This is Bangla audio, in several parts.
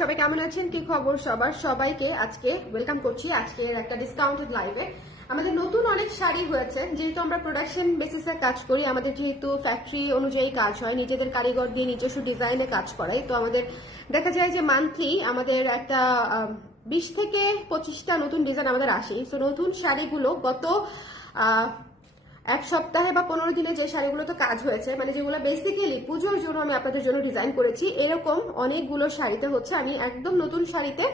সবাই কেমন আছেন? খবর সবার? সবাইকে আজকে ওয়েলকাম করছি আজকের একটা আমাদের নতুন অনেক শাড়ি যেহেতু আমরা প্রোডাকশন কাজ করি, আমাদের যেহেতু ফ্যাক্টরি অনুযায়ী কাজ হয়, নিজেদের কারিগর দিয়ে নিজস্ব ডিজাইনে কাজ করাই, তো আমাদের দেখা যায় যে মান্থলি আমাদের একটা বিশ থেকে পঁচিশটা নতুন ডিজাইন আমাদের আসে তো নতুন শাড়িগুলো গত এক সপ্তাহে বা পনেরো দিনে যে শাড়িগুলোতে কাজ হয়েছে মানে যেগুলো বেসিক্যালি পুজোর জন্য আমি আপনাদের জন্য ডিজাইন করেছি, এরকম অনেকগুলো শাড়িতে হচ্ছে আমি একদম নতুন শাড়িতে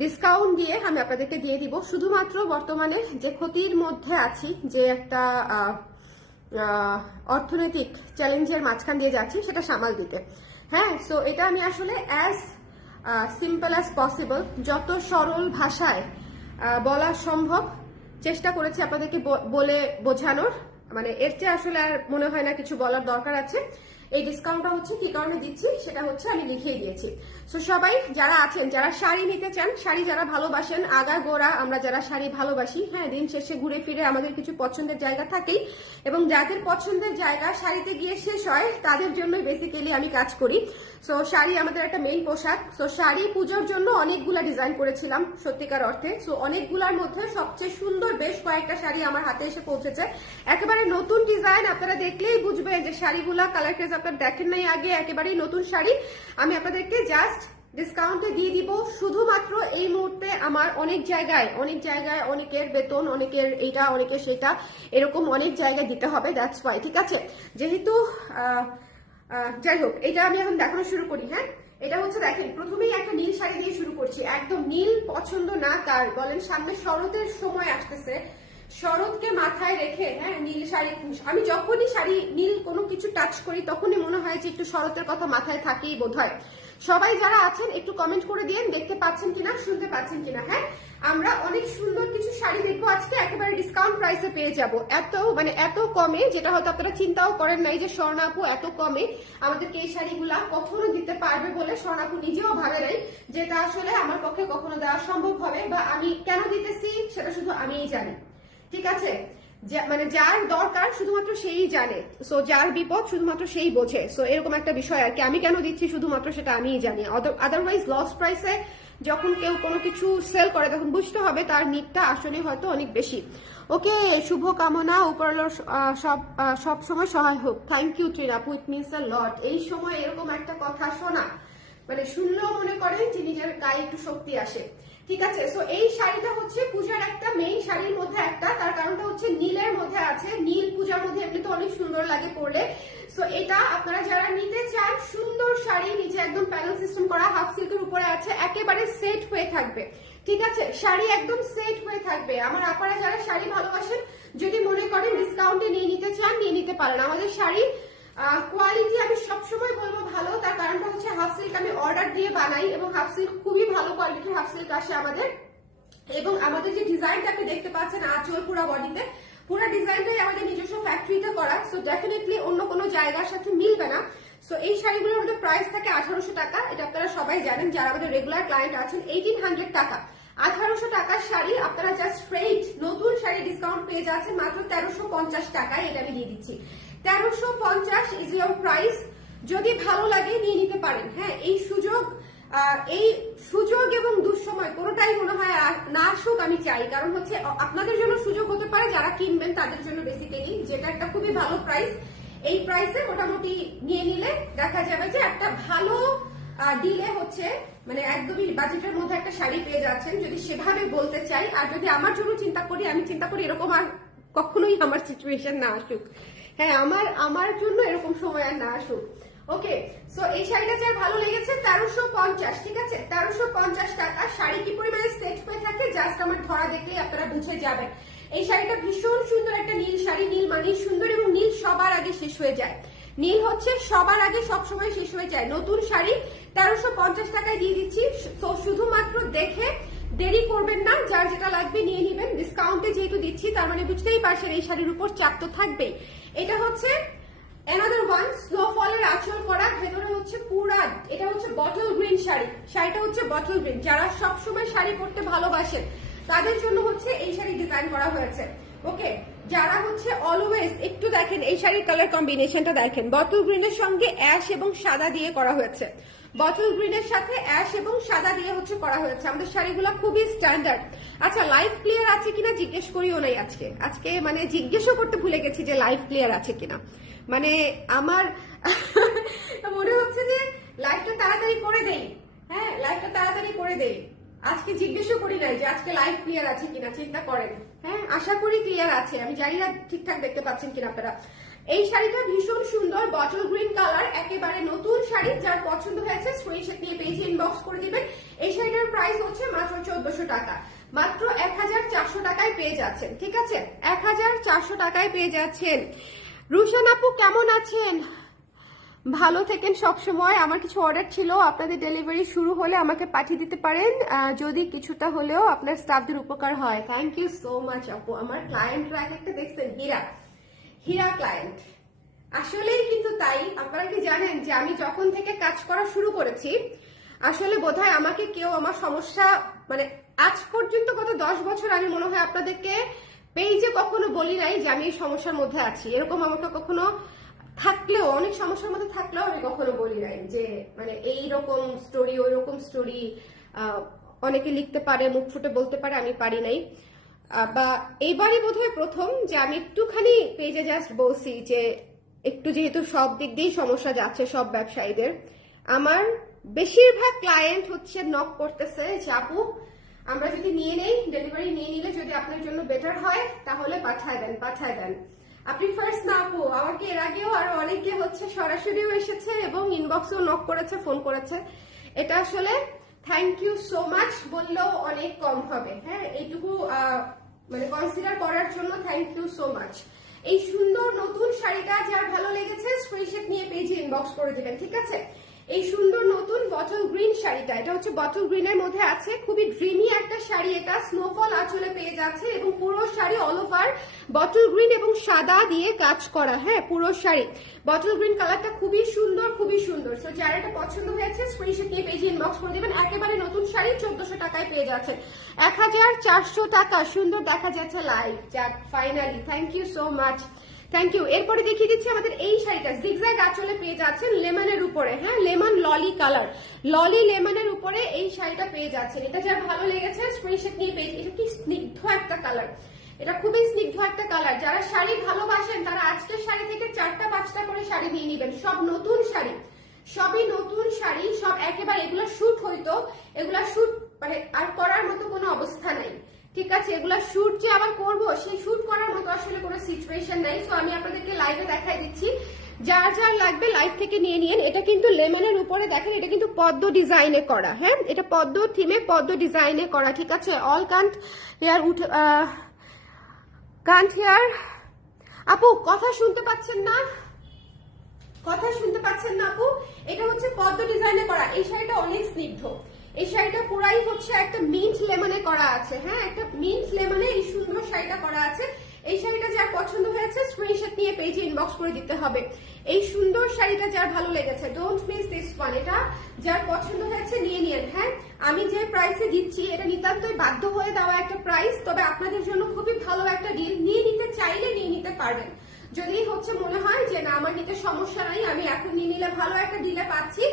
ডিসকাউন্ট দিয়ে আমি আপনাদেরকে দিয়ে দিব। শুধুমাত্র বর্তমানে যে ক্ষতির মধ্যে আছি, যে একটা অর্থনৈতিক চ্যালেঞ্জের মাঝখান দিয়ে যাচ্ছি, সেটা সামাল দিতে। হ্যাঁ সো এটা আমি আসলে অ্যাজ সিম্পল অ্যাজ পসিবল যত সরল ভাষায় বলা সম্ভব চেষ্টা করেছি আপনাদেরকে বলে বোঝানোর। মানে এর চেয়ে আসলে আর মনে হয় না কিছু বলার দরকার আছে। এই ডিসকাউন্টটা হচ্ছে কি কারণে দিচ্ছি? সেটা হচ্ছে আমি লিখিয়ে দিয়েছি। সো সবাই যারা আছেন, যারা শাড়ি নিতে চান, শাড়ি যারা ভালোবাসেন, আগা গোড়া, আমরা যারা শাড়ি ভালোবাসি হ্যাঁ দিন শেষে ঘুরে ফিরে আমাদের কিছু পছন্দের জায়গা থাকেই। এবং যাদের পছন্দের জায়গা শাড়িতে গিয়ে শেষ হয়, তাদের জন্যই বেসিক্যালি আমি কাজ করি। সো শাড়ি আমাদের একটা মেইন পোশাক. সো শাড়ি পুজোর জন্য অনেকগুলা ডিজাইন করেছিলাম, সত্যিকার অর্থে। সো অনেকগুলার মধ্যে সবচেয়ে সুন্দর বেশ কয়েকটা শাড়ি আমার হাতে এসে পৌঁছেছে। একেবারে নতুন ডিজাইন আপনারা দেখলেই বুঝবেন যে শাড়িগুলা কালার ক্রেজ আপনারা দেখেন নাই আগে, একেবারেই নতুন শাড়ি। আমি আপনাদেরকে জাস্ট ডিসকাউন্টে দিয়ে দিব। শুধুমাত্র এই মুহূর্তে আমার অনেক জায়গায় অনেক জায়গায় অনেকের বেতন, অনেকের এইটা, অনেকের সেটা এরকম অনেক জায়গায় দিতে হবে দ্যাটস ওয়াই ঠিক আছে? যেহেতু যাই হোক, এটা আমি এখন দেখানো শুরু করি হ্যাঁ? এটা হচ্ছে, দেখেন, প্রথমেই একটা নীল শাড়ি দিয়ে শুরু করছি। একদম নীল, পছন্দ না তার। বলেন, সামনে শরতের সময় আসতেছে। শরৎকে মাথায় রেখে হ্যাঁ নীল শাড়ি, আমি যখনই শাড়ি নীল কোনো কিছু টাচ করি, তখনই মনে হয় যে একটু শরতের কথা মাথায় থাকেই বোধ হয় সবাই যারা আছেন, একটু কমেন্ট করে দিন দেখতে পাচ্ছেন কিনা, শুনতে পাচ্ছেন কিনা হ্যাঁ? আমরা অনেক সুন্দর কিছু শাড়ি দেখব আজকে, একেবারে ডিসকাউন্ট প্রাইসে পেয়ে যাব। এত মানে এত কমে, যেটা হয়তো আপনারা চিন্তাও করেন নাই যে স্বর্ণাপু এত কমে আমাদেরকে এই শাড়িগুলা কখনো দিতে পারবে বলে স্বর্ণাপু নিজেও ভাবে নাই যেটা আসলে আমার পক্ষে কখনো দেওয়া সম্ভব হবে বা আমি কেন দিতেছি, সেটা শুধু আমিই জানি। ঠিক আছে? মানে যার দরকার শুধুমাত্র সেই জানে। সো যার বিপদ শুধুমাত্র সেই বোঝে। সো এরকম একটা বিষয় আর কি। আমি কেন দিচ্ছি শুধুমাত্র সেটা আমিই জানি। আদারওয়াইজ লস প্রাইসে যখন কেউ কোনো কিছু সেল করে, তখন বুঝতে হবে তার নিটটা আসলে হয়তো অনেক বেশি। ওকে শুভ কামনা উপরলোর সব সব সময় সহায় হোক। থ্যাংক ইউ ট্রিনাপু ইট মিনস আ লট এই সময় এরকম একটা কথা শোনা। মানে শুনলেও মনে করেন যে নিজের গায়ে একটু শক্তি আসে। ঠিক আছে? সো এই শাড়িটা হচ্ছে পূজার একটা মেইন শাড়ির মধ্যে একটা। তার কারণটা হচ্ছে নীলের মধ্যে আছে। নীল পূজার মধ্যে এমনিতে অনেক সুন্দর লাগে পরলে। সো এটা আপনারা যারা নিতে চান, সুন্দর শাড়ি, নিচে একদম প্যানেল সিস্টেম করা হাফ সিল্কের উপরে আছে, একেবারে সেট হয়ে থাকবে। ঠিক আছে? শাড়ি একদম সেট হয়ে থাকবে। আমার আপনারা যারা শাড়ি ভালোবাসেন, যদি মনে করেন ডিসকাউন্টে নিয়ে নিতে চান, নিয়ে নিতে পারেন। আমাদের শাড়ি কোয়ালিটি আমি সবসময় বলব ভালো, তার কারণটা হচ্ছে হাফ সিল্ক আমি অর্ডার দিয়ে বানাই এবং হাফ সিল্ক খুবই ভালো কোয়ালিটির হাফ সিল্ক আসে আমাদের। এবং আমাদের যে ডিজাইনটা আপনি দেখতে পাচ্ছেন আঁচল পুরো বডিতে পুরো ডিজাইনটাই আমাদের নিজস্ব ফ্যাক্টরিতে করা সো ডেফিনেটলি অন্য কোনো জায়গার সাথে মিলবে না। সো এই শাড়িগুলোর মধ্যে প্রাইস থাকে আঠারোশো টাকা, এটা আপনারা সবাই জানেন, যারা আমাদের রেগুলার ক্লায়েন্ট আছেন এইটিন হান্ড্রেড টাকা। আঠারোশো টাকার শাড়ি আপনারা জাস্ট স্ট্রেইট নতুন শাড়ি ডিসকাউন্ট পেয়ে যাচ্ছেন মাত্র তেরোশো পঞ্চাশ টাকায়, এটা আমি দিয়ে দিচ্ছি। তেরোশো পঞ্চাশ ইজ ইয়োর প্রাইস যদি ভালো লাগে, নিয়ে নিতে পারেন। হ্যাঁ এই সুযোগ এই সুযোগ এবং দুঃসময়, কোনোটাই মনে হয় না আসুক আমি চাই। কারণ হচ্ছে আপনাদের জন্য সুযোগ হতে পারে, যারা কিনবেন তাদের জন্য বেসিক্যালি যেটা একটা খুবই ভালো প্রাইস এই প্রাইসে মোটামুটি নিয়ে নিলে দেখা যাবে যে একটা ভালো ডিলে হচ্ছে মানে একদমই বাজেটের মধ্যে একটা শাড়ি পেয়ে যাচ্ছেন। যদি সেভাবে বলতে চাই, আর যদি আমার জন্য চিন্তা করি, আমি চিন্তা করি এরকম আর কখনোই আমার সিচুয়েশন না আসুক। হ্যাঁ আমার আমার জন্য এরকম সময় আর না আসুক। ওকে সো এই শাড়িটা যার ভালো লেগেছে, তেরোশো পঞ্চাশ, ঠিক আছে? তেরোশো পঞ্চাশ টাকা। শাড়ি কি পরিমাণে সেট হয়ে থাকে? জাস্ট আমার ধরা দেখলেই আপনারা বুঝে যাবেন। এই শাড়িটা ভীষণ সুন্দর একটা নীল শাড়ি, নীল মানে সুন্দর এবং নীল সবার আগে শেষ হয়ে যায়। নীল হচ্ছে সবার আগে সবসময় শেষ হয়ে যায়। নতুন শাড়ি তেরোশো পঞ্চাশ টাকায় দিয়ে দিচ্ছি। তো শুধুমাত্র দেখে দেরি করবেন না, যার যেটা লাগবে নিয়ে নিবেন। ডিসকাউন্টে যেহেতু দিচ্ছি, তার মানে বুঝতেই পারছেন, এই শাড়ির উপর চাপ তো থাকবেই। এটা হচ্ছে অ্যানাদার ওয়ান স্নোফলের আঁচল করা, ভেতরে হচ্ছে পুরা, এটা হচ্ছে বটল গ্রিন শাড়ি। শাড়িটা হচ্ছে বটল গ্রিন যারা সবসময় শাড়ি পরতে ভালোবাসেন, তাদের জন্য হচ্ছে এই শাড়ি ডিজাইন করা হয়েছে। ওকে যারা হচ্ছে অলওয়েজ একটু দেখেন, এই শাড়ির কালার কম্বিনেশনটা দেখেন বটল গ্রিনের সঙ্গে অ্যাশ এবং সাদা দিয়ে করা হয়েছে। বটল গ্রিনের সাথে অ্যাশ এবং সাদা দিয়ে হচ্ছে করা হয়েছে। আমাদের শাড়িগুলো খুবই স্ট্যান্ডার্ড আচ্ছা লাইফ ক্লিয়ার আছে কিনা জিজ্ঞেস করিও নাই আজকে। আজকে মানে জিজ্ঞেসও করতে ভুলে গেছি যে লাইভ ক্লিয়ার আছে কিনা। মানে আমার মনে হচ্ছে যে লাইফটা তাড়াতাড়ি করে দেই। হ্যাঁ লাইফটা তাড়াতাড়ি করে দেই। আজকে জিজ্ঞেসও করি নাই যে আজকে লাইফ ক্লিয়ার আছে কিনা, চিন্তা করেন। হ্যাঁ আশা করি ক্লিয়ার আছে। আমি জানি না ঠিকঠাক দেখতে পাচ্ছেন কিনা আপনারা। এই শাড়িটা ভীষণ সুন্দর বটল গ্রিন কালার একেবারে নতুন শাড়ি, যার পছন্দ হয়েছে স্ক্রিনশট নিয়ে পেজে ইনবক্স করে দিবেন। এই শাড়িটার প্রাইস হচ্ছে মাত্র চোদ্দশো টাকা। মাত্র এক হাজার চারশো টাকায় পেয়ে যাচ্ছেন, ঠিক আছে? এক হাজার চারশো টাকায় পেয়ে যাচ্ছেন। রুশান আপু, কেমন আছেন? ভালো থেকেন সব সময় আমার কিছু অর্ডার ছিল, আপনাদের ডেলিভারি শুরু হলে আমাকে পাঠিয়ে দিতে পারেন। যদি কিছুটা হলেও আপনার স্টাফদের উপকার হয়। থ্যাংক ইউ সো মাচ আপু। আমার ক্লায়েন্টরা এক একটা দেখছেন, হীরা। হীরা ক্লায়েন্ট আসলেই কিন্তু তাই, আপনারা কি জানেন যে আমি যখন থেকে কাজ করা শুরু করেছি, আসলে বোধহয় আমাকে কেউ আমার সমস্যা মানে আজ পর্যন্ত গত দশ বছর আমি মনে হয় আপনাদেরকে পেজে কখনো বলি নাই যে আমি এই সমস্যার মধ্যে আছি। এরকম আমাকে কখনো থাকলেও, অনেক সমস্যার মধ্যে থাকলেও আমি কখনো বলি নাই যে মানে এই রকম স্টোরি ওই রকম স্টোরি অনেকে লিখতে পারে, মুখ ফুটে বলতে পারে, আমি পারি নাই। বা এইবারই বোধহয় প্রথম যে আমি একটুখানি পেজে জাস্ট বলছি যে একটু যেহেতু সব দিক দিয়েই সমস্যা যাচ্ছে সব ব্যবসায়ীদের, আমার বেশিরভাগ ক্লায়েন্ট হচ্ছে নক করতেছে যে, আপু, আমরা যদি নিয়ে নেই ডেলিভারি নিয়ে নিলে যদি আপনার জন্য বেটার হয়, তাহলে পাঠায় দেন পাঠায় দেন। আপনি ফার্স্ট না, আপু আমাকে এর আগেও আরও অনেকে হচ্ছে সরাসরিও এসেছে এবং ইনবক্সেও নক করেছে ফোন করেছে। এটা আসলে থ্যাংক ইউ সো মাচ বললেও অনেক কম হবে হ্যাঁ? এইটুকু মানে কনসিডার করার জন্য থ্যাংক ইউ সো মাচ এই সুন্দর নতুন শাড়িটা যার ভালো লেগেছে স্ক্রিনশট নিয়ে পেজে ইনবক্স করে দেবেন, ঠিক আছে? এই সুন্দর নতুন শাড়িটা এটা হচ্ছে বটল গ্রিনের মধ্যে আছে। খুবই ড্রিমি একটা শাড়ি এটা। স্নোফল আঁচলে পেয়ে যাচ্ছে এবং পুরো sari all over bottle green এবং সাদা দিয়ে কাজ করা হ্যাঁ পুরো শাড়ি। বটল গ্রিন কালারটা খুবই সুন্দর খুবই সুন্দর। সো যার এটা পছন্দ হয়েছে স্ক্রিনশট নিয়ে পেজে ইনবক্স করে দিবেন। একেবারে নতুন শাড়ি, চোদ্দশো টাকায় পেয়ে যাচ্ছেন এক হাজার চারশো টাকা। সুন্দর দেখা যাচ্ছে লাইভ যাক finally thank you so much thank you এরপরে দেখিয়ে দিচ্ছি আমাদের এই শাড়িটা। জিগজ্যাগ আঁচলে পেয়ে যাচ্ছেন লেমনের উপরে হ্যাঁ? লেমন ললি কালার। ললি লেমনের উপরে এই শাড়িটা পেয়ে যাচ্ছেন। এটা যার ভালো লেগেছে স্ক্রিনশট নিয়ে পেয়ে এটা কি স্নিগ্ধ একটা কালার? এটা খুবই স্নিগ্ধ একটা কালার। যারা শাড়ি ভালোবাসেন, তারা আজকের শাড়ি থেকে চারটা, পাঁচটা করে শাড়ি নিয়ে নেবেন। সব নতুন শাড়ি। সবই নতুন শাড়ি, সব একেবারে এগুলো শুট হইতো এগুলা শুট মানে আর করার মতো কোনো অবস্থা নাই। ঠিক আছে, এগুলো শুট যে আবার করব, সেই শুট করার মতো আসলে কোনো সিচুয়েশন নাই। সো আমি আপনাদেরকে লাইভে দেখাই দিচ্ছি। যার যার লাগবে লাইভ থেকে নিয়ে নিন। এটা কিন্তু লেমনের উপরে দেখেন, এটা কিন্তু পদ্ম ডিজাইনে করা হ্যাঁ? এটা পদ্ম থিমে পদ্ম ডিজাইনে করা, ঠিক আছে? অল কান্ট হেয়ার উঠে কান্ট হেয়ার আপু, কথা শুনতে পাচ্ছেন না? কথা শুনতে পাচ্ছেন না আপু? এটা হচ্ছে পদ্ম ডিজাইনে করা। এই শাড়িটা অনেক স্নিগ্ধ। এই শাড়িটা পুরাই হচ্ছে একটা মিন্ট লেমনে করা আছে। হ্যাঁ একটা মিন্ট লেমনে এই সুন্দর শাড়িটা করা আছে। এই শাড়িটা যার পছন্দ হয়েছে স্ক্রিনশট নিয়ে পেজে ইনবক্স করে দিতে হবে। এই সুন্দর শাড়িটা যার ভালো লেগেছে ডোন্ট মিস দিস ওয়ান এটা যার পছন্দ হয়েছে নিয়ে নিন হ্যাঁ আমি যে প্রাইসে দিচ্ছি, এটা নিতান্তই বাধ্য হয়ে দেওয়া একটা প্রাইস তবে আপনাদের জন্য খুবই ভালো একটা ডিল নিয়ে নিতে চাইলে নিয়ে নিতে পারবেন। যদি হচ্ছে মনে হয় যে, না, আমার নিতে সমস্যা নাই, আমি এখন নিয়ে নিলে ভালো একটা ডিলে পাচ্ছি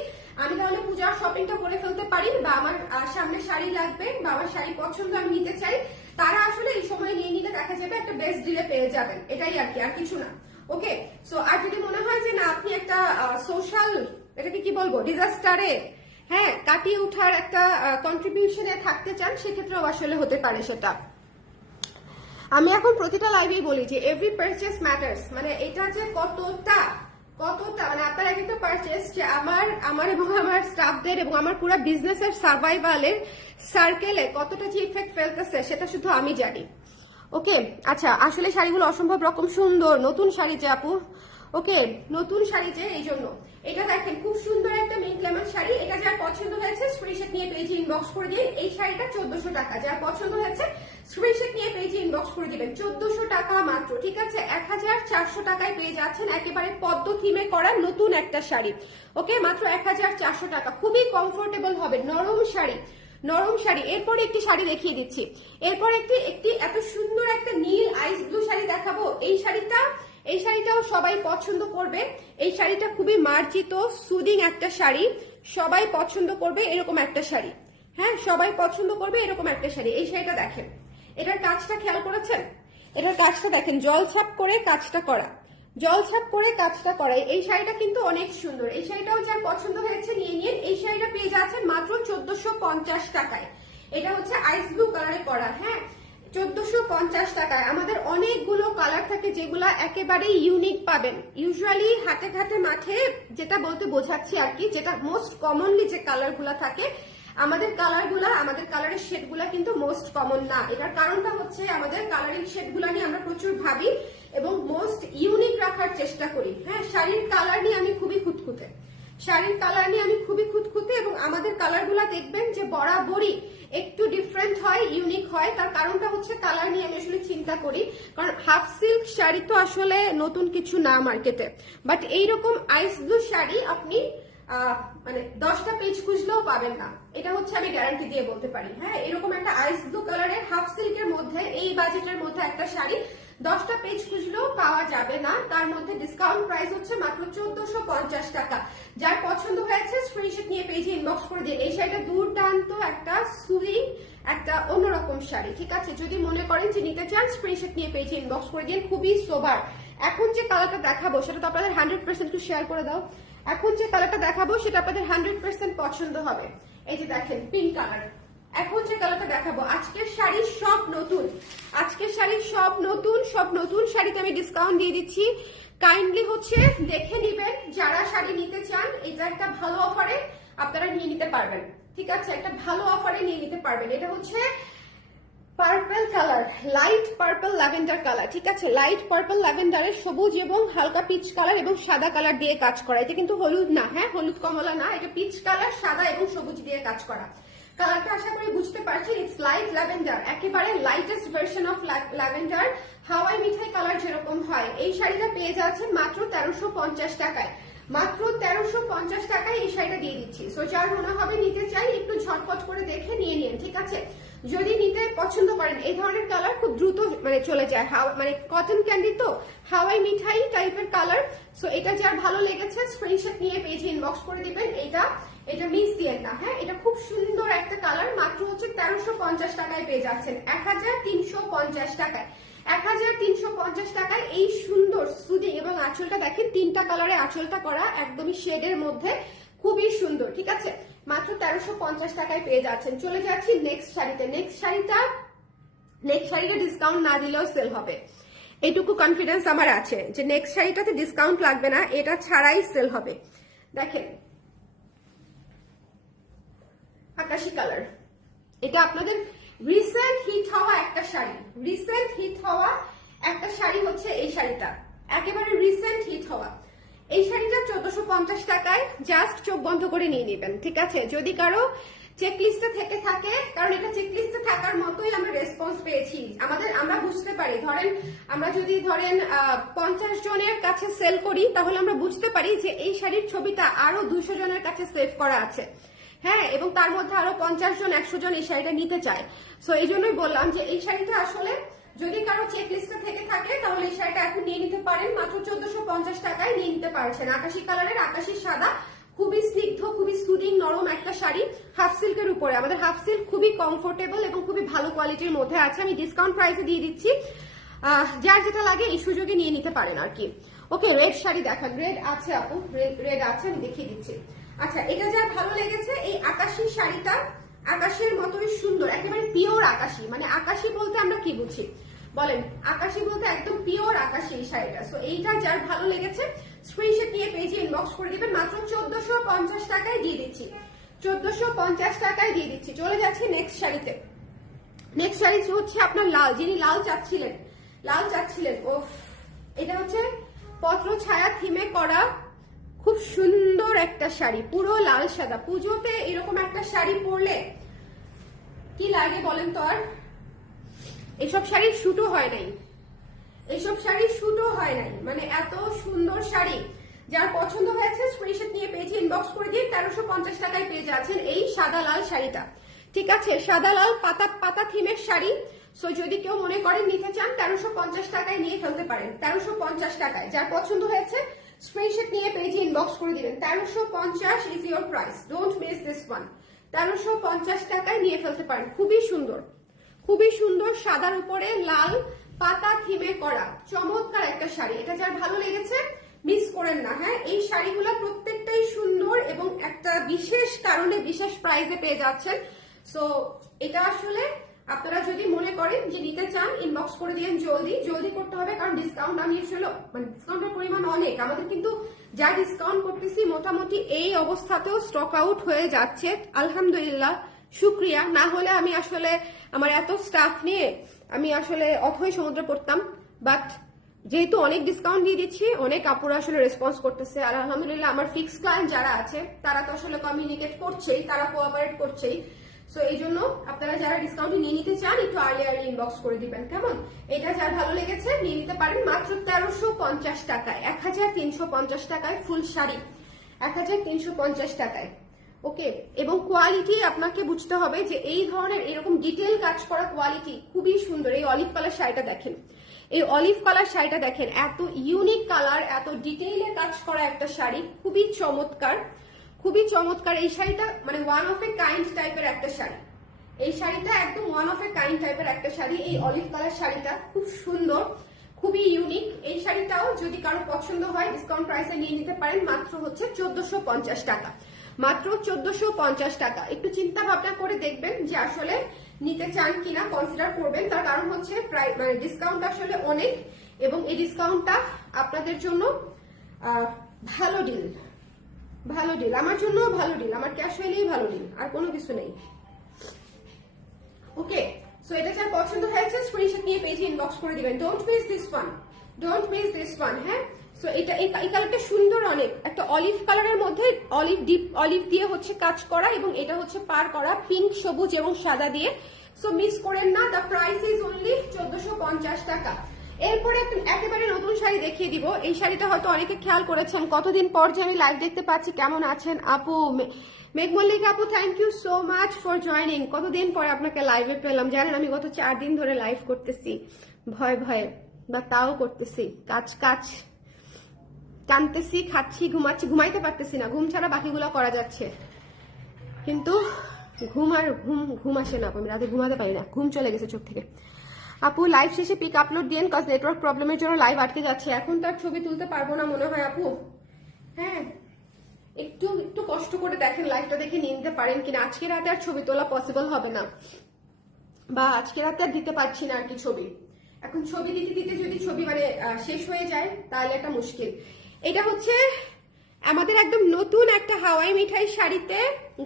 আমি তাহলে পূজার শপিংটা করে ফেলতে পারি, বা আমার সামনে শাড়ি লাগবে বা আমার শাড়ি পছন্দ আমি নিতে চাই, তারা আসলে এই সময় নিয়ে নিলে দেখা যাবে একটা বেস্ট ডিলে পেয়ে যাবেন, এটাই আর কি, আর কিছু না। ওকে সো আর যদি মনে হয় যে না, আপনি একটা সোশ্যাল এটাকে কি বলব ডিজাস্টারে হ্যাঁ কাটিয়ে ওঠার একটা কন্ট্রিবিউশনে থাকতে চান, সেক্ষেত্রেও আসলে হতে পারে সেটা। আমি এখন প্রতিটা লাইভেই বলি যে এভরি পারচেস ম্যাটার্স মানে এটা যে কতটা কতটা মানে আপনারা কিন্তু পারচেস যে আমার আমার এবং আমার স্টাফদের এবং আমার পুরো বিজনেসের সার্ভাইভালের সার্কেলে কতটা যে ইফেক্ট ফেলতেছে, সেটা শুধু আমি জানি। ওকে আচ্ছা আসলে শাড়িগুলো অসম্ভব রকম সুন্দর, নতুন শাড়ি যে আপু। ওকে নতুন শাড়ি যে এই জন্য এটা দেখেন, খুব সুন্দর একটা মিন্ট লেমন শাড়ি। এটা যার পছন্দ হয়েছে স্ক্রিনশট নিয়ে পেজে ইনবক্স করে দিন। এই শাড়িটা চোদ্দশো টাকা। যার পছন্দ হয়েছে স্ক্রিনশট নিয়ে পেজে ইনবক্স করে দিবেন। চোদ্দশো টাকা মাত্র, ঠিক আছে? এক হাজার চারশো টাকায় পেয়ে যাচ্ছেন একেবারে পদ্ম থিমে করা নতুন একটা শাড়ি। ওকে, মাত্র এক হাজার চারশো টাকা। খুবই কমফোর্টেবল হবে, নরম শাড়ি। নরম শাড়ি। এরপরে একটি শাড়ি দেখিয়ে দিচ্ছি। এরপর একটি একটি এত সুন্দর একটা নীল আইস ব্লু শাড়ি দেখাবো। এই শাড়িটা এই শাড়িটাও সবাই পছন্দ করবে। এই শাড়িটা খুবই মার্জিত সুদিং একটা শাড়ি। সবাই পছন্দ করবে এরকম একটা শাড়ি। হ্যাঁ সবাই পছন্দ করবে এরকম একটা শাড়ি। এই শাড়িটা দেখেন। এটার কাজটা খেয়াল করেছেন? এটার কাজটা দেখেন, জল ছাপ করে কাজটা করা। জল ছাপ করে কাজটা করা। এই শাড়িটা কিন্তু অনেক সুন্দর। এই শাড়িটাও যার পছন্দ হয়েছে নিয়ে নিন। এই শাড়িটা পেয়ে যাচ্ছেন মাত্র চোদ্দশো টাকায়। এটা হচ্ছে আইস ব্লু কালারে করা। হ্যাঁ চোদ্দশো পঞ্চাশ টাকায় আমাদের অনেকগুলো কালার থাকে যেগুলো একেবারেই ইউনিক পাবেন। ইউজুয়ালি হাটে ঘাটে মাঠে যেটা বলতে বোঝাচ্ছি আর কি, যেটা মোস্ট কমনলি যে কালারগুলো থাকে, আমাদের কালারগুলা আমাদের কালারের শেডগুলা কিন্তু মোস্ট কমন না। এটার কারণটা হচ্ছে আমাদের কালারিং শেডগুলা নিয়ে আমরা প্রচুর ভাবি এবং মোস্ট ইউনিক রাখার চেষ্টা করি। হ্যাঁ শাড়ির কালার নিয়ে আমি খুবই খুঁতখুঁতে। শাড়ির কালার নিয়ে আমি খুবই খুঁতখুঁতে এবং আমাদের কালারগুলা দেখবেন যে বরাবরই একটু ডিফারেন্ট হয় ইউনিক হয়। তার কারণটা হচ্ছে কালার নিয়ে আমি আসলে চিন্তা করি। কারণ হাফ সিল্ক শাড়ি তো আসলে নতুন কিছু না মার্কেটে বাট এইরকম আইস ব্লু শাড়ি আপনি মানে দশটা পেজ খুঁজলেও পাবেন না। এটা হচ্ছে আমি গ্যারান্টি দিয়ে বলতে পারি। হ্যাঁ এরকম একটা আইস ব্লু কালারের হাফ সিল্কের মধ্যে, এই বাজেটের মধ্যে একটা শাড়ি দশটা পেজ খুঁজলেও পাওয়া যাবে না। তার মধ্যে ডিসকাউন্ট প্রাইস হচ্ছে মাত্র চোদ্দশো টাকা। যার পছন্দ স্ক্রিনশট নিয়ে পেজে ইনবক্স করে দিন এই শাড়িটা দুর্দান্ত একটা সুইং একটা অন্যরকম শাড়ি, ঠিক আছে? যদি মনে করেন যে নিতে চান স্ক্রিনশট নিয়ে পেজে ইনবক্স করে দিন খুবই সোবার এখন যে কালারটা দেখাবো, সেটা তো আপনাদের হান্ড্রেড পার্সেন্ট একটু শেয়ার করে দাও। এখন যে কালারটা দেখাবো, সেটা আপনাদের হান্ড্রেড পার্সেন্ট পছন্দ হবে। এই যে দেখেন পিঙ্ক কালার এখন যে কালারটা দেখাবো, আজকের শাড়ি সব নতুন। আজকের শাড়ি সব নতুন সব নতুন শাড়িতে আমি ডিসকাউন্ট দিয়ে দিচ্ছি। কাইন্ডলি হচ্ছে দেখে নিবেন যারা শাড়ি নিতে চান, এটা একটা ভালো অফারে আপনারা নিয়ে নিতে পারবেন। ঠিক আছে? একটা ভালো অফারে নিয়ে নিতে পারবেন। এটা হচ্ছে purple colour light purple lavender colour ঠিক আছে? লাইট পার্পল ল্যাভেন্ডারের সবুজ এবং হালকা পিচ কালার এবং সাদা কালার দিয়ে কাজ করা। এটা কিন্তু হলুদ না হ্যাঁ? হলুদ কমলা না, এটা পিচ কালার সাদা এবং সবুজ দিয়ে কাজ করা। কালারটা আশা করি বুঝতে পারছি ইটস লাইট ল্যাভেন্ডার একেবারে লাইটেস্ট ভার্সন অফ ল্যাভেন্ডার হাওয়াই মিঠাই কালার যেরকম হয়। এই শাড়িটা পেয়ে যাচ্ছে মাত্র তেরোশো পঞ্চাশ টাকায়। মাত্র তেরোশো পঞ্চাশ টাকায় এই শাড়িটা দিয়ে দিচ্ছি। সো যার মনে হবে নিতে চাই, একটু ঝটপট করে দেখে নিয়ে নিন, ঠিক আছে? যদি নিতে পছন্দ করেন, এই ধরনের কালার খুব দ্রুত মানে চলে যায়। মানে কটন ক্যান্ডি তো হাওয়াই মিঠাই টাইপের কালার সো এটা যার ভালো লেগেছে স্ক্রিনশট নিয়ে পেজে ইনবক্স করে দিবেন। এটা এটা মিস দিয়ে না হ্যাঁ? এটা খুব সুন্দর একটা কালার মাত্র হচ্ছে তেরোশো পঞ্চাশ টাকায় পেয়ে যাচ্ছেন। এক হাজার তিনশো পঞ্চাশ টাকায়। এক হাজার তিনশো পঞ্চাশ টাকায় এই সুন্দর সুদিং এবং আঁচলটা দেখেন, তিনটা কালারে আঁচলটা করা একদমই শেডের মধ্যে খুবই সুন্দর, ঠিক আছে? মাত্র তেরোশো পঞ্চাশ টাকায় পেয়ে যাচ্ছেন। চলে যাচ্ছি নেক্সট শাড়িতে। নেক্সট শাড়িটা নেক্সট শাড়িটা ডিসকাউন্ট না দিলেও সেল হবে। এইটুকু কনফিডেন্স আমার আছে যে নেক্সট শাড়িটাতে ডিসকাউন্ট লাগবে না, এটা ছাড়াই সেল হবে। দেখেন আকাশি কালার। এটা আপনাদের রিসেন্ট হিট হওয়া একটা শাড়ি। রিসেন্ট হিট হওয়া একটা শাড়ি হচ্ছে এই শাড়িটা। একেবারে রিসেন্ট হিট হওয়া। এই শাড়িটা চোদ্দশো পঞ্চাশ টাকায় জাস্ট চোখ বন্ধ করে নিয়ে নেবেন, ঠিক আছে? যদি কারও চেক লিস্টে থেকে থাকে, কারণ এটা চেক লিস্টে থাকার মতোই আমরা রেসপন্স পেয়েছি। আমাদের, আমরা বুঝতে পারি। ধরেন, আমরা যদি ধরেন পঞ্চাশ জনের কাছে সেল করি, তাহলে আমরা বুঝতে পারি যে এই শাড়ির ছবিটা আরও দুশো জনের কাছে সেভ করা আছে। হ্যাঁ এবং তার মধ্যে আরও পঞ্চাশ জন, একশো জন এই শাড়িটা নিতে চায়। সো এই জন্যই বললাম যে এই শাড়িটা আসলে যদি কারও চেক লিস্টে থেকে থাকে, তাহলে এই শাড়িটা এখন নিয়ে নিতে পারেন। মাত্র চোদ্দশো পঞ্চাশ টাকায় নিয়ে নিতে পারছেন। আকাশি কালারের, আকাশি সাদা, খুবই স্নিগ্ধ, খুবই সুদিং নরম একটা শাড়ি হাফ সিল্কের উপরে। আমাদের হাফ সিল্ক খুবই কমফোর্টেবল এবং খুবই ভালো কোয়ালিটির মধ্যে আছে। আমি ডিসকাউন্ট প্রাইসে দিয়ে দিচ্ছি। যার যেটা লাগে এই সুযোগে নিয়ে নিতে পারেন আর কি। ওকে রেড শাড়ি দেখান রেড আছে আপু? রেড আছে, আমি দেখিয়ে দিচ্ছি। আচ্ছা এটা যার ভালো লেগেছে, এই আকাশি শাড়িটা, আকাশের মতোই সুন্দর, একেবারে পিওর আকাশি মানে আকাশি বলতে আমরা কি বুঝি? বলেন, আকাশি বলতে একদম পিওর আকাশি এই শাড়িটা। সো এইটা যার ভালো লেগেছে স্ক্রিনশট নিয়ে পেজে ইনবক্স করে দিবেন, মাত্র চোদ্দশো পঞ্চাশ টাকায় দিয়ে দিচ্ছি। চোদ্দশো পঞ্চাশ টাকায় দিয়ে দিচ্ছি। চলে যাচ্ছি নেক্সট শাড়িতে। নেক্সট শাড়ি হচ্ছে আপনার লাল, যিনি লাল চাচ্ছিলেন লাল চাচ্ছিলেন ও এটা হচ্ছে পত্র ছায়া থিমে করা খুব সুন্দর একটা শাড়ি, পুরো লাল সাদা। পুজোতে এরকম একটা শাড়ি পরলে কি লাগে বলেন তো আর? এসব শাড়ির শুটও হয় নাই। এইসব শাড়ি শুটও হয় নাই। মানে এত সুন্দর শাড়ি। যার পছন্দ হয়েছে স্ক্রিনশট নিয়ে পেয়েছি ইনবক্স করে দিন তেরোশো পঞ্চাশ টাকায় পেয়ে যাচ্ছেন এই সাদা লাল শাড়িটা। ঠিক আছে, সাদা লাল পাতা পাতা থিমের শাড়ি। সো যদি কেউ মনে করেন নিতে চান, তেরোশো পঞ্চাশ টাকায় নিয়ে ফেলতে পারেন। তেরোশো পঞ্চাশ টাকায়। যার পছন্দ হয়েছে স্ক্রিনশট নিয়ে পেজে ইনবক্স করে দিবেন। তেরোশো পঞ্চাশ is your price don't miss this one তেরোশো পঞ্চাশ টাকায় নিয়ে ফেলতে পারেন। খুবই সুন্দর। খুবই সুন্দর সাদার উপরে লাল পাতা থিমে করা চমৎকার একটা শাড়ি। এটা যার ভালো লেগেছে মিস করেন না। হ্যাঁ এই শাড়িগুলো প্রত্যেকটাই সুন্দর এবং একটা বিশেষ কারণে বিশেষ প্রাইসে পেয়ে যাচ্ছেন। সো এটা আসলে আপনারা যদি মনে করেন যে নিতে চান ইনবক্স করে দিয়েন জলদি। জলদি করতে হবে, কারণ ডিসকাউন্ট আমি আসলে মানে ডিসকাউন্টের পরিমাণ অনেক। আমাদের কিন্তু যা ডিসকাউন্ট করতেছি, মোটামুটি এই অবস্থাতেও স্টক আউট হয়ে যাচ্ছে। আলহামদুলিল্লাহ, শুক্রিয়া। না হলে আমি আসলে আমার এত স্টাফ নিয়ে আমি আসলে অথই সমুদ্রে পড়তাম। বাট যেহেতু অনেক ডিসকাউন্ট দিয়ে দিচ্ছি, অনেক আপুরা আসলে রেসপন্স করতেছে। আর আলহামদুলিল্লাহ, আমার ফিক্স ক্লায়েন্ট যারা আছে, তারা তো আসলে কমিউনিকেট করছেই, তারা কোঅপারেট করছেই। সো এই জন্য আপনারা যারা ডিসকাউন্ট নিয়ে নিতে চান, একটু আর্লি আর্লি ইনবক্স করে দিবেন, কেমন? এটা যার ভালো লেগেছে, নিয়ে নিতে পারেন মাত্র তেরোশো পঞ্চাশ টাকায়, এক হাজার তিনশো পঞ্চাশ টাকায় ফুল শাড়ি, এক হাজার তিনশো পঞ্চাশ টাকায়, ওকে? এবং কোয়ালিটি আপনাকে বুঝতে হবে যে এই ধরনের এরকম ডিটেল কাজ করা কোয়ালিটি খুবই সুন্দর, এই অলিভ কালার শাড়িটা দেখেন। এই অলিভ কালার শাড়িটা দেখেন, এত ইউনিক কালার এত ডিটেইলে কাজ করা একটা শাড়ি, খুবই চমৎকার। খুবই চমৎকার। এই শাড়িটা মানে ওয়ান অফ এ কাইন্ড টাইপের একটা শাড়ি। এই শাড়িটা একদম ওয়ান অফ এ কাইন্ড টাইপের একটা শাড়ি। এই অলিভ কালার শাড়িটা খুব সুন্দর, খুবই ইউনিক এই শাড়িটাও যদি কারও পছন্দ হয় ডিসকাউন্ট প্রাইসে নিয়ে নিতে পারেন। মাত্র হচ্ছে চোদ্দশো পঞ্চাশ টাকা। মাত্র চোদ্দশো পঞ্চাশ টাকা। একটু চিন্তা ভাবনা করে দেখবেন যে আসলে নিতে চান কিনা কনসিডার করবেন। তার কারণ হচ্ছে প্রায় মানে ডিসকাউন্ট আসলে অনেক এবং এই ডিসকাউন্টটা আপনাদের জন্য ভালো ডিল ভালো ডিল আমার জন্য ভালো ডিল আমার ক্যাশ হইলেই ভালো ডিল আর কোনো কিছু নেই। ওকে সো এটা যার পছন্দ হয়েছে স্ক্রিনশট নিয়ে পেজে ইনবক্স করে দিবেন। Don't miss this one don't miss this one হ্যাঁ? সো এটা, এই কালারটা সুন্দর অনেক। একটা অলিভ কালারের মধ্যে অলিভ ডিপ অলিভ দিয়ে হচ্ছে কাজ করা এবং এটা হচ্ছে পার করা পিঙ্ক সবুজ এবং সাদা দিয়ে। সো মিস করেন না। দ্য প্রাইস ইজ অনলি চোদ্দশো পঞ্চাশ টাকা। এরপরে একেবারে নতুন শাড়ি দেখিয়ে দিব। এই শাড়িটা হয়তো অনেকে খেয়াল করেছেন। কতদিন পর যে আমি লাইভ দেখতে পাচ্ছি, কেমন আছেন আপু? মে- মেঘ মল্লিক আপু thank you so much for joining কতদিন পরে আপনাকে লাইভে পেলাম? জানেন, আমি গত চার দিন ধরে লাইভ করতেছি। ভয় ভয়ে, বা তাও করতেছি। কাজ কাজ। টানতেছি খাচ্ছি, ঘুমাচ্ছি। ঘুমাইতে পারতেছি না। ঘুম ছাড়া বাকিগুলো করা যাচ্ছে। কিন্তু ঘুম আর ঘুম ঘুম আসে না আমি রাতে ঘুমাতে পারি না। ঘুম চলে গেছে চোখ থেকে। আপু লাইভ শেষে পিক আপলোড দিন কজ নেটওয়ার্ক প্রবলেমের জন্য লাইভ আটকে যাচ্ছে। এখন তার ছবি তুলতে পারব না মনে হয়, আপু। হ্যাঁ একটু একটু কষ্ট করে দেখেন লাইভটা দেখে নিয়ে নিতে পারেন কিনা। আজকে রাতে আর ছবি তোলা পসিবল হবে না। বা আজকে রাতে আর দিতে পারছি না আর কি ছবি। এখন ছবি দিতে দিতে যদি ছবি মানে শেষ হয়ে যায়, তাহলে একটা মুশকিল। এটা হচ্ছে আমাদের একদম নতুন একটা হাওয়াই মিঠাই শাড়িতে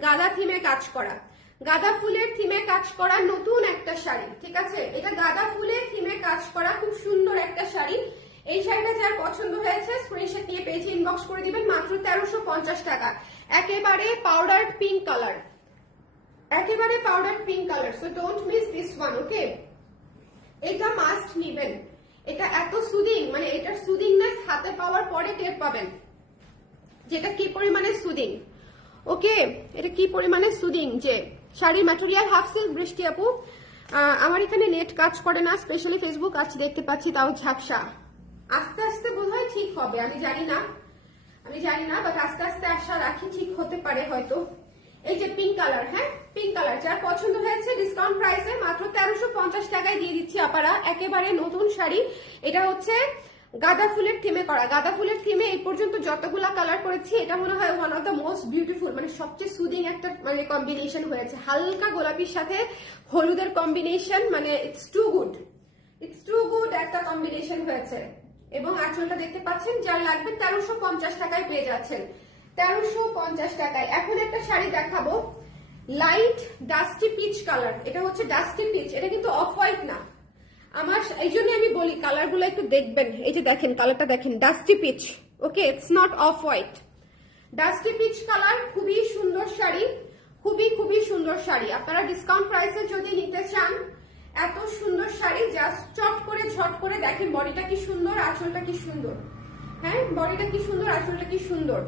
গাঁদা থিমে কাজ করা। গাঁদা ফুলের থিমে কাজ করা নতুন একটা শাড়ি, ঠিক আছে? এটা গাঁদা ফুলের থিমে কাজ করা খুব সুন্দর একটা শাড়ি। এই শাড়িটা যার পছন্দ হয়েছে স্ক্রিনশট নিয়ে পেজে ইনবক্স করে দিবেন, মাত্র তেরোশো পঞ্চাশ টাকা। একেবারে পাউডার পিঙ্ক কালার একেবারে powder pink colour so don't miss this one okay এটা মাস্ট নিবেন। এটা এত সুদিং মানে এটার সুদিংনেস হাতে পাওয়ার পরে টের পাবেন। যেটা কি পরিমাণে সুদিং ওকে এটা কি পরিমাণে সুদিং যে শাড়ির ম্যাটেরিয়াল হাফ সিল্ক বৃষ্টি আপু। আমার এখানে নেট কাজ করে না স্পেশালি ফেসবুক আজ দেখতে পাচ্ছি তাও ঝাপসা। আস্তে আস্তে বোধহয় ঠিক হবে, আমি জানি না। আমি জানি না বাট আস্তে আস্তে আশা রাখি ঠিক হতে পারে হয়তো। এই যে পিঙ্ক কালার হ্যাঁ? পিঙ্ক কালার যার পছন্দ হয়েছে ডিসকাউন্ট প্রাইসে মাত্র তেরোশো পঞ্চাশ টাকায় দিয়ে দিচ্ছি আপারা একেবারে নতুন শাড়ি। এটা হচ্ছে গাঁদা ফুলের থিমে করা। গাঁদা ফুলের থিমে এই পর্যন্ত যতগুলা কালার করেছি, এটা মনে হয় one of the most beautiful মানে সবচেয়ে সুদিং একটা মানে কম্বিনেশন হয়েছে। হালকা গোলাপির সাথে হলুদের কম্বিনেশন মানে it's too good it's too good একটা কম্বিনেশন হয়েছে। এবং আঁচলটা দেখতে পাচ্ছেন, যার লাগবে তেরোশো পঞ্চাশ টাকায় পেয়ে যাচ্ছেন। তেরোশো পঞ্চাশ টাকায়। এখন একটা শাড়ি দেখাবো। লাইট ডাস্টি পিচ কালার এটা হচ্ছে ডাস্টি পিচ এটা কিন্তু অফ হোয়াইট না। আমার এই জন্য আমি বলি কালারগুলো একটু দেখবেন। এই যে দেখেন কালারটা দেখেন dusty peach okay it's not off white dusty peach colour খুবই সুন্দর শাড়ি, খুবই খুবই সুন্দর শাড়ি। আপনারা ডিসকাউন্ট প্রাইসে যদি নিতে চান, এত সুন্দর শাড়ি জাস্ট চট করে, ঝট করে দেখেন বডিটা কি সুন্দর, আঁচলটা কি সুন্দর। হ্যাঁ? বডিটা কি সুন্দর, আঁচলটা কি সুন্দর।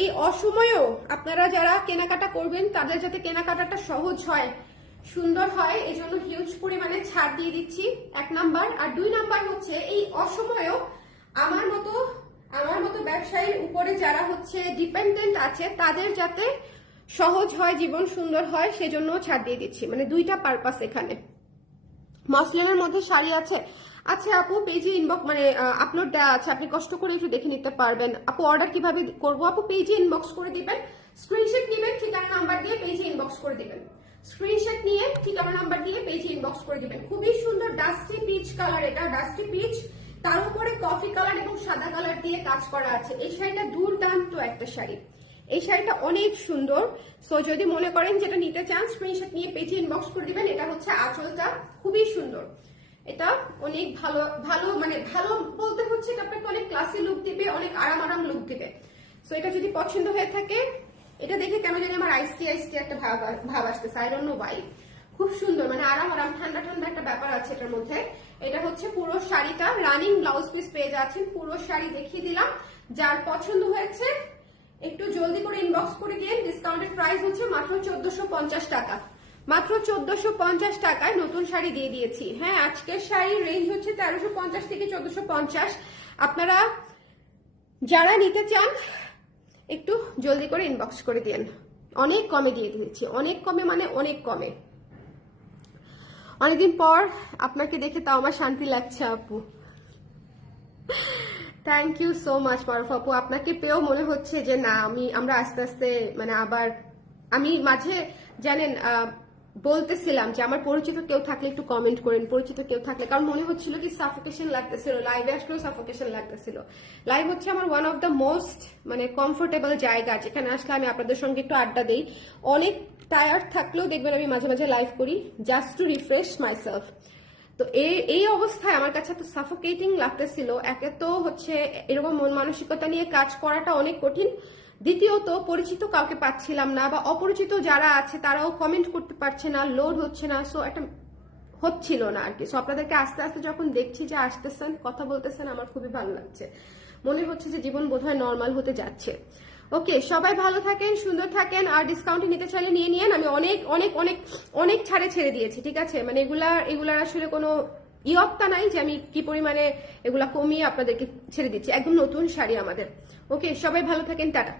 এই অসময়েও আপনারা যারা কেনাকাটা করবেন, তাদের যাতে কেনাকাটাটা সহজ হয় সুন্দর হয় এই জন্য হিউজ পরিমাণে ছাড় দিয়ে দিচ্ছি, এক নাম্বার। আর দুই নাম্বার হচ্ছে, এই অসময়েও আমার মতো আমার মতো ব্যবসায়ীর উপরে যারা হচ্ছে ডিপেন্ডেন্ট আছে, তাদের যাতে সহজ হয়, জীবন সুন্দর হয় সেজন্য ছাড় দিয়ে দিচ্ছি। মানে দুইটা পারপাস এখানে। মসলিনের মধ্যে শাড়ি আছে। আচ্ছা আপু পেজে ইনবক্স মানে আপলোড দেওয়া আছে। আপনি কষ্ট করে একটু দেখে নিতে পারবেন। আপু অর্ডার কীভাবে করব? আপু পেজে ইনবক্স করে দিবেন। স্ক্রিনশট নেবেন, ঠিকানা নাম্বার দিয়ে পেজে ইনবক্স করে দিবেন। স্ক্রিনশট নিয়ে, ঠিকানা নাম্বার দিয়ে পেজে ইনবক্স করে দিবেন। খুবই সুন্দর ডাস্টি পিচ কালার এটা ডাস্টি পিচ তার উপরে কফি কালার এবং সাদা কালার দিয়ে কাজ করা আছে। এই শাড়িটা দুর্দান্ত একটা শাড়ি। এই শাড়িটা অনেক সুন্দর। সো যদি মনে করেন যেটা নিতে চান স্ক্রিনশট নিয়ে পেজে ইনবক্স করে দিবেন। এটা হচ্ছে আঁচলটা। খুবই সুন্দর। এটা অনেক ভালো ভালো মানে ভালো বলতে হচ্ছে এটা আপনাকে অনেক ক্লাসি লুক দিবে, অনেক আরাম আরাম লুক দিবে। সো এটা যদি পছন্দ হয়ে থাকে এটা দেখে কেন জানি আমার আইসটি আইসটি একটা ভাব ভাব আসতেছে। আই ডোন্ট নো ওয়াই খুব সুন্দর মানে আরাম আরাম, ঠান্ডা ঠান্ডা একটা ব্যাপার আছে এটার মধ্যে। এটা হচ্ছে পুরো শাড়িটা। রানিং ব্লাউজ পিস পেয়ে যাচ্ছেন, পুরো শাড়ি দেখিয়ে দিলাম। যার পছন্দ হয়েছে, একটু জলদি করে ইনবক্স করে দিন ডিসকাউন্টের প্রাইস হচ্ছে মাত্র চোদ্দশো টাকা। মাত্র চোদ্দশো পঞ্চাশ টাকায় নতুন শাড়ি দিয়ে দিয়েছি। হ্যাঁ আজকের শাড়ির রেঞ্জ হচ্ছে তেরোশো পঞ্চাশ থেকে চোদ্দশো পঞ্চাশ। আপনারা যারা নিতে চান একটু জলদি করে ইনবক্স করে দিন অনেক কমে দিয়ে দিয়েছি। অনেক কমে মানে অনেক কমে। অনেকদিন পর আপনাকে দেখে তাও আমার শান্তি লাগছে, আপু। Thank you so much Maruf আপু। আপনাকে পেয়েও মনে হচ্ছে যে, না, আমি, আমরা আস্তে আস্তে মানে আবার, আমি মাঝে, জানেন বলতেছিলাম যে আমার পরিচিত কেউ থাকলে একটু কমেন্ট করেন, পরিচিত কেউ থাকলে। কারণ মনে হচ্ছিল কি সাফোকেশন লাগতেছিল লাইভে আসলেও সাফোকেশন লাগতেছিল। লাইভ হচ্ছে আমার ওয়ান অফ দ্য মোস্ট মানে কমফোর্টেবল জায়গা, যেখানে আসলে আমি আপনাদের সঙ্গে একটু আড্ডা দিই। অনেক টায়ার্ড থাকলেও দেখবেন আমি মাঝে মাঝে লাইভ করি জাস্ট টু রিফ্রেশ মাইসেলফ তো এই এই অবস্থায় আমার কাছে এত সাফোকেটিং লাগতেছিল, একে তো হচ্ছে এরকম মন মানসিকতা নিয়ে কাজ করাটা অনেক কঠিন। দ্বিতীয়ত, পরিচিত কাউকে পাচ্ছিলাম না বা অপরিচিত যারা আছে তারাও কমেন্ট করতে পারছে না লোড হচ্ছে না সো একটা হচ্ছিল না আর কি সো আপনাদেরকে আস্তে আস্তে যখন দেখছি যে আসতেছেন, কথা বলতেছেন, আমার খুবই ভালো লাগছে। মনে হচ্ছে যে জীবন বোধহয় নর্মাল হতে যাচ্ছে। ওকে সবাই ভালো থাকেন, সুন্দর থাকেন, আর ডিসকাউন্টে নিতে চাইলে নিয়ে নিয়েন। আমি অনেক অনেক অনেক অনেক ছাড়ে ছেড়ে দিয়েছি, ঠিক আছে? মানে এগুলা, এগুলার আসলে কোনো ইয়ত্তা নাই যে আমি কি পরিমাণে এগুলা কমিয়ে আপনাদেরকে ছেড়ে দিচ্ছি। একদম নতুন শাড়ি আমাদের। ওকে সবাই ভালো থাকেন, টাটা।